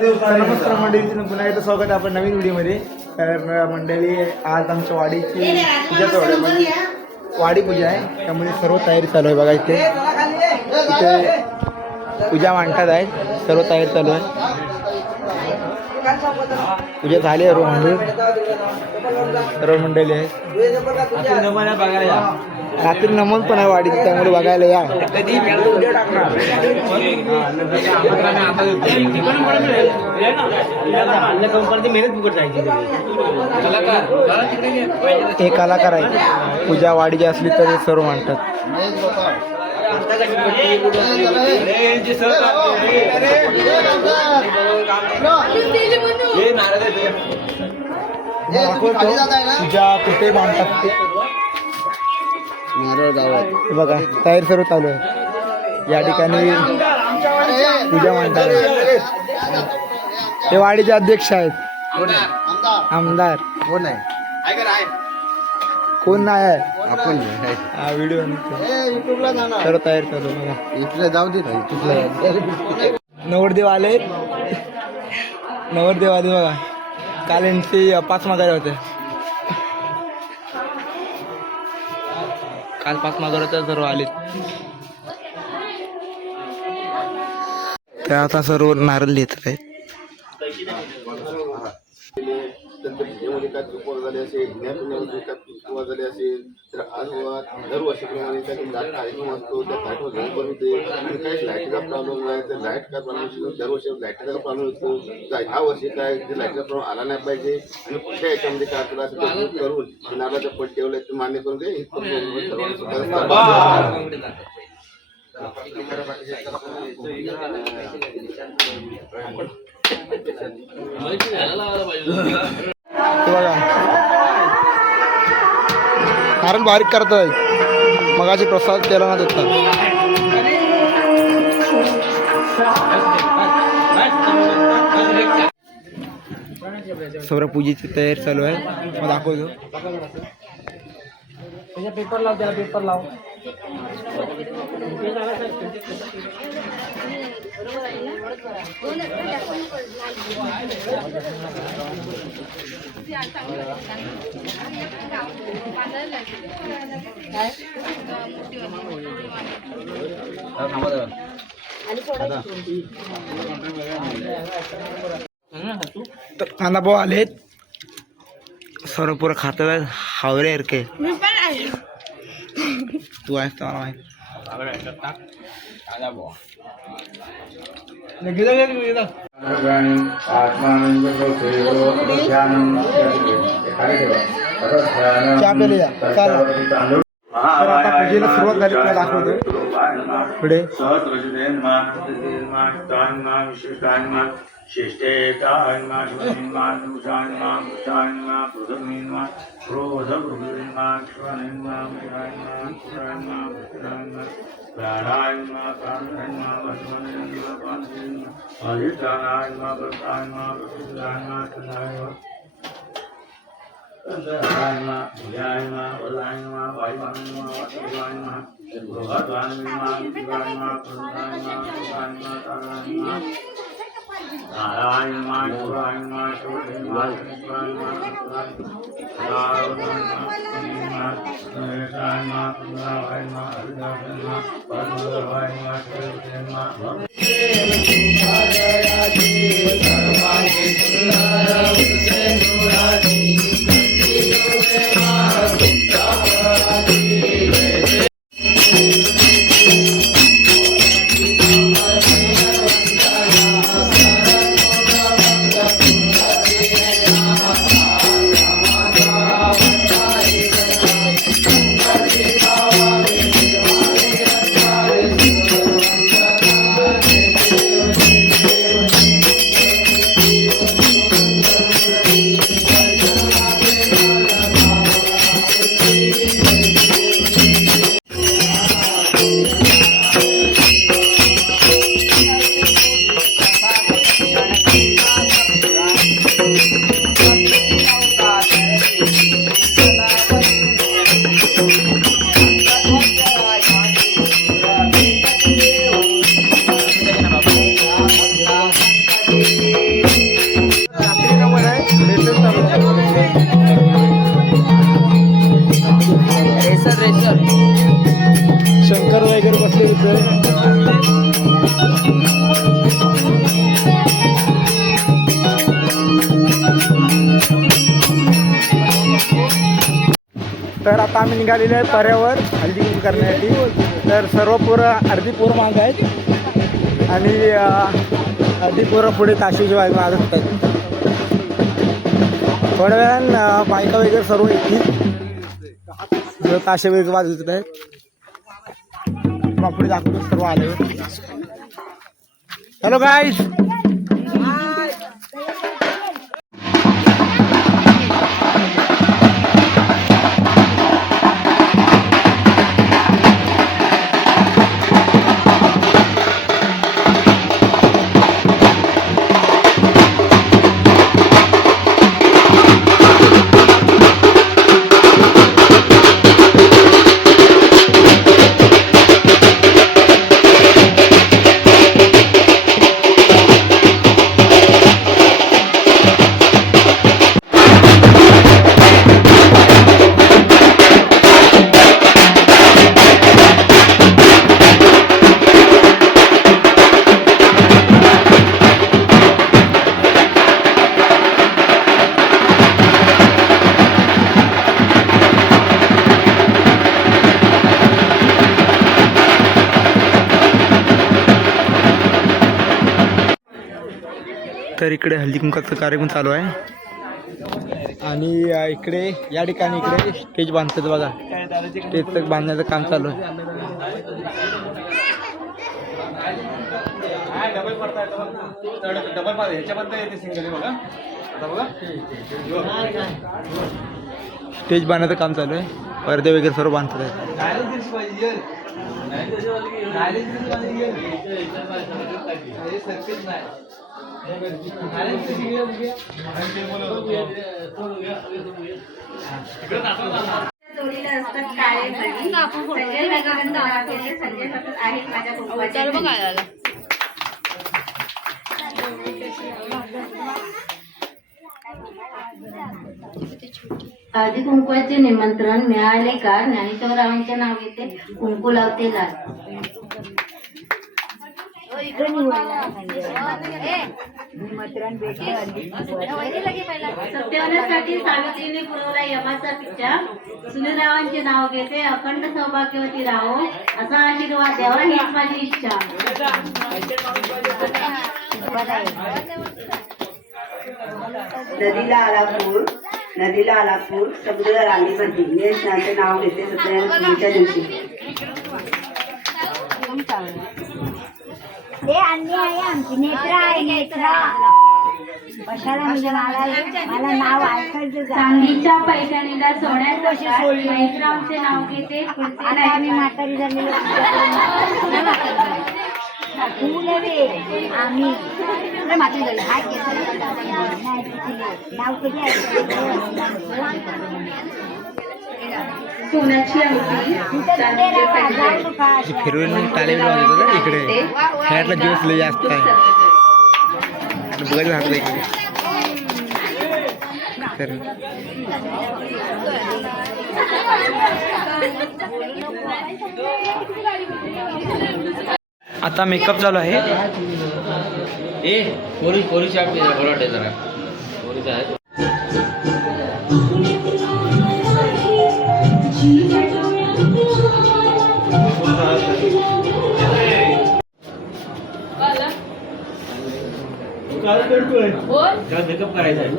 नमस्कार मंडळी, पुन्हा एकदा स्वागत आहे आपण नवीन व्हिडिओमध्ये. तर मंडळी, आज आमच्या वाडीची पूजा म्हणजे वाडी पूजा आहे, त्यामुळे सर्व तयारी चालू आहे. बघा इथे पूजा मांडतात आहे, सर्व तयारी चालू आहे. पूजा झाली आहे सर्व मंडळी आहे. रात्री नमन पण आहे वाडीत, त्यामुळे बघायला या. हे कलाकार आहे, पूजा वाडीची असली तरी सर्व मांडतात. पूजा कुठे मांडतात ते बघा, तयारी सर्व चालू आहे. या ठिकाणी पूजा मांडतात. हे वाडीचे अध्यक्ष आहेत. आमदार कोण आहे? कोण नाही आहे? आपण हा व्हिडिओ सर्व तयार चालू. बघा इथलं जाऊ दे. नवरदेव आले, नवरदेव आले. बघा काल यांचे 5 माघारे होते. काल 5 माघार होते, सर्व आले. त्या आता सर्व नारळ देतात आहेत. झाले असेल, ज्ञानपूर्णिमा झाले असेल तर आज दरवर्षीप्रमाणे कार्यक्रम असतो. त्या कार्यक्रम जाऊन बनवते आणि काही लाईटचा प्रॉब्लेम आहे, तर लाईट काय प्रॉब्लेम दरवर्षी लाईटचा प्रॉब्लेम होतो. तर ह्या वर्षी काय लाईटचा प्रॉब्लेम आला नाही पाहिजे आणि कुठल्या याच्यामध्ये काय तुला असं करून नारळाचं पट ठेवलं ते मान्य करून दे. बघा नारळ बारीक करताय, मगाची प्रसाद केला ना देतात. सर्व पूजेची तयारी चालू आहे. मग दाखवतो. पेपर लाव, त्याला पेपर लाव. कांदा भाऊ आलेत, सर्व पुरं खात हावरे के. तू आहेस तर मला माहिती. चहा पेले या चालेल. तर आता पूजेला सुरुवात झाली, तुला दाखवतो पुढे. वगैरे बसले इथं. तर आता आम्ही निघालेले आहे पर्यावर हल्दी कुंकू करण्यासाठी. तर सर्व पोरं अर्धी पोरं मागं आहेत आणि अर्धी पोरं पुढे ताशीची बायका मागत आहेत. थोड्या वेळानं बायका वगैरे सर्व येतील, ताशे वगैरे वाजवत आहेत. मग पुढे दाखवतो सर्व आले. Hello guys. तर इकडे हल्दी कुंकाचा कार्यक्रम चालू आहे आणि इकडे या ठिकाणी इकडे स्टेज बांधतात बघा. स्टेज बांधण्याचं काम चालू आहे. स्टेज बांधण्याचं काम चालू आहे. पडदे वगैरे सर्व बांधतात आहेत. हळदी कुंकवाचे निमंत्रण मिळाले का ज्ञानेश्वररावांचे नाव येते कुंकू लावते लाल. सत्यवनासाठी सावित्रीने पुरवला यमाचा पिच्चा. सुनीलरावांचे नाव घेते अखंड सौभाग्यवती राहो असा आशीर्वाद द्यावा हीच माझी इच्छा. नदीला आला पूर समुद्र आली भरती. हे स्नानाचे नाव घेते सत्यनारायणच्या दिवशी. हे अन्य आहे आमची नेत्रा आहे नेत्रा. कशाला म्हणजे मला नाव ऐकायचं. चांदीच्या पैठणीला सोन्याचं महेशरावचे नाव घेते. आता आम्ही म्हातारी झालेलो आम्ही म्हातारी झाली नाव कधी सोन्याची अंगठी फिरवून टाळे लावतात इकडे. ह्यातला दिवस लय जास्त आहे बघायला हात इकडे. तर आता मेकअप चालू आहे. कोरी चाट बरोबर जरा कोरीचा आहे. मेकअप करायचा आहे.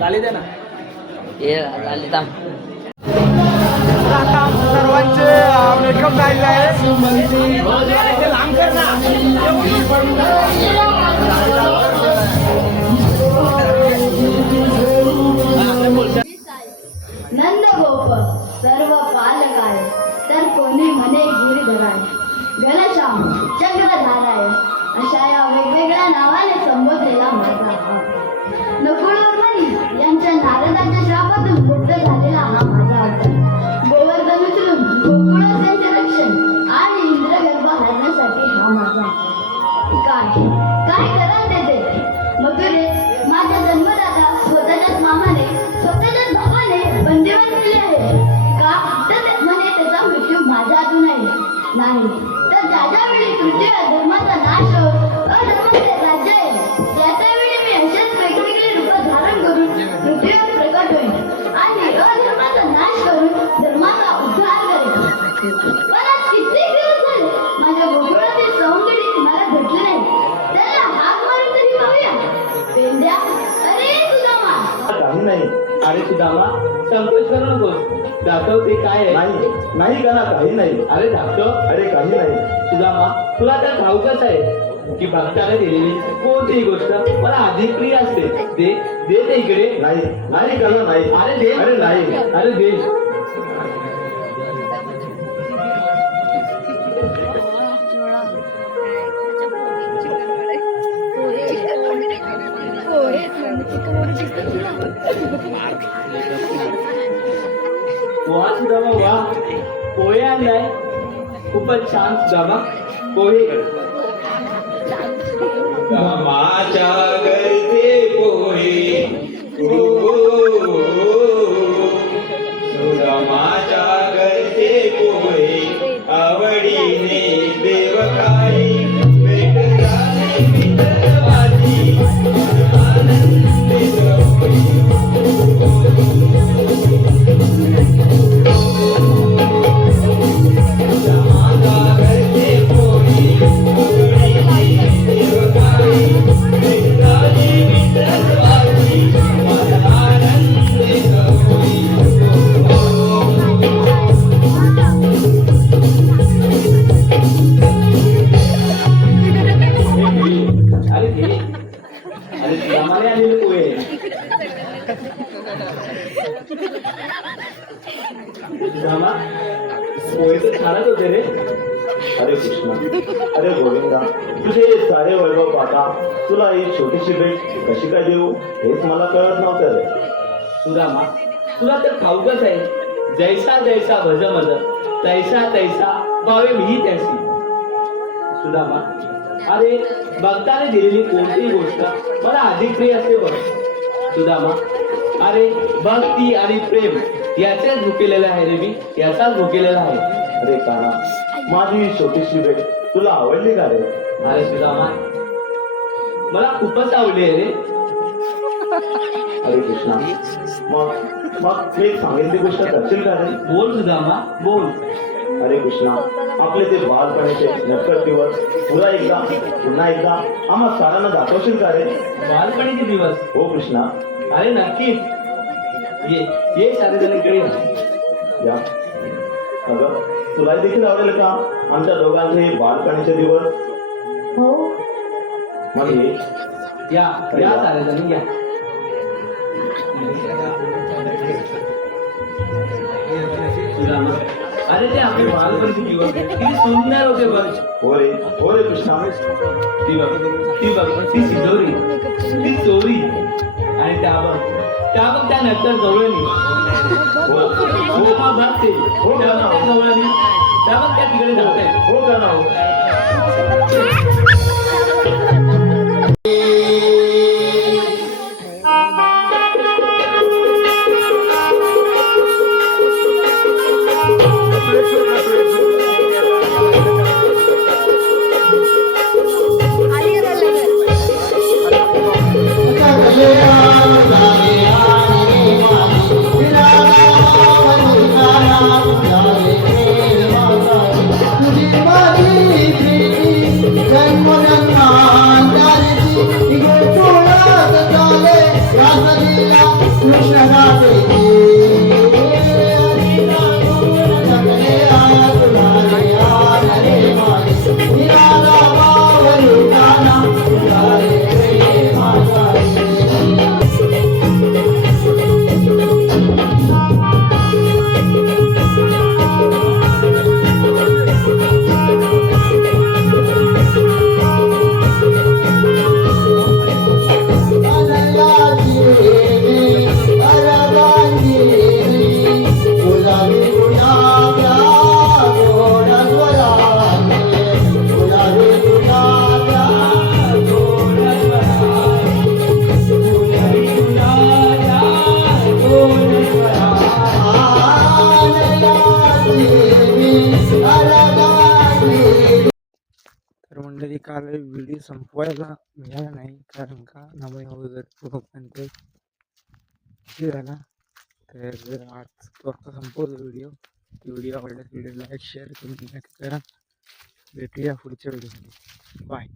लाली दे ना. सर्वांचे मेकअप झालेला आहे. नंद गोप सर्व पालकाय तर कोणी म्हणे गिरधराय. घनश्याम चक्रधाराय अशा या वेगवेगळ्या नावाने संबोधलेला माझा नकुळवर्मणी यांच्या नारदाच्या श्रापातून मुक्त झालेला हा माझा अवतार. गोवर्धन उचलून गोकुळास त्यांचे रक्षण आणि इंद्रगर्भ हरण्यासाठी हा माझा काय अरे सुदामा संकोच करू नकोस, दाखव ते काय आहे. नाही नाही का ना, काही नाही. अरे दाखव. अरे काही नाही. सुदामा तुला तर ठाऊकच आहे की भक्ताने दिलेली कोणतीही गोष्ट मला अधिक प्रिय असते. दे दे ते इकडे. नाही नाही का ना, नाही. अरे दे. अरे नाही. अरे दे. वा सुदामा वा, पोहे आणलाय. खूपच छान सुदामा, पोहे. माझ्या घरचे पोहे माझ्या घरचे पोहे आवडीने देव खाई भेट झाली मित्रवादी आनंदी पोहे तर छानच होते रे. अरे कृष्णा, अरे गोविंदा, तुझे सारे वैभव पाहता तुला एक छोटीशी भेट कशी काय देऊ हेच मला कळत नव्हतं रे. सुदामा तुला तर ठाऊकच आहे, जैसा जैसा भज मज तैसा तैसा भावे मी त्याशी. सुदामा अरे भक्ताने दिलेली कोणतीही गोष्ट मला अधिक प्रिय असते बघ. सुदामा अरे भक्ती आणि प्रेम याच्याच भुकेलेला आहे रे मी, याचाच भुकेलेला आहे. अरे काना, माझी ही छोटीशी भेट तुला आवडली का रे? अरे सुदामा मला खूपच आवडली आहे रे. अरे कृष्णा, मग मग मी सांगेल ती गोष्ट करशील का रे? बोल सुदामा बोल. अरे कृष्णा, आपले ते बालपणीचे नटखट दिवस पुन्हा एकदा आम्हा सारांना दाखवशील का रे? बालपणीचे दिवस? हो कृष्णा. अरे नक्कीच, ये सारे जण इकडे या. अगं तुला देखील आवडेल का आमच्या दोघांचे बालपणीचे दिवस? हो. मग ये. या सारे जण या. अरे ते आपले बालपणीचे दिवस किती सुंदर होते बघ. हो रे कृष्णा. ती बघ ती सिद्धोरी, ती चोरी आणि त्या नंतर गवळणी. हो हा बघते त्या गवळणी, त्या तिकडे जात आहे. हो का ना. मंडळी काल व्हिडिओ संपवायला मिळाला नाही कारण का नवीन वगैरे पण ते झाला. तर आज तो आता संपवतो व्हिडिओ आवडल्यास व्हिडिओ लाईक शेअर करून करा. भेटूया पुढच्या व्हिडिओमध्ये. बाय.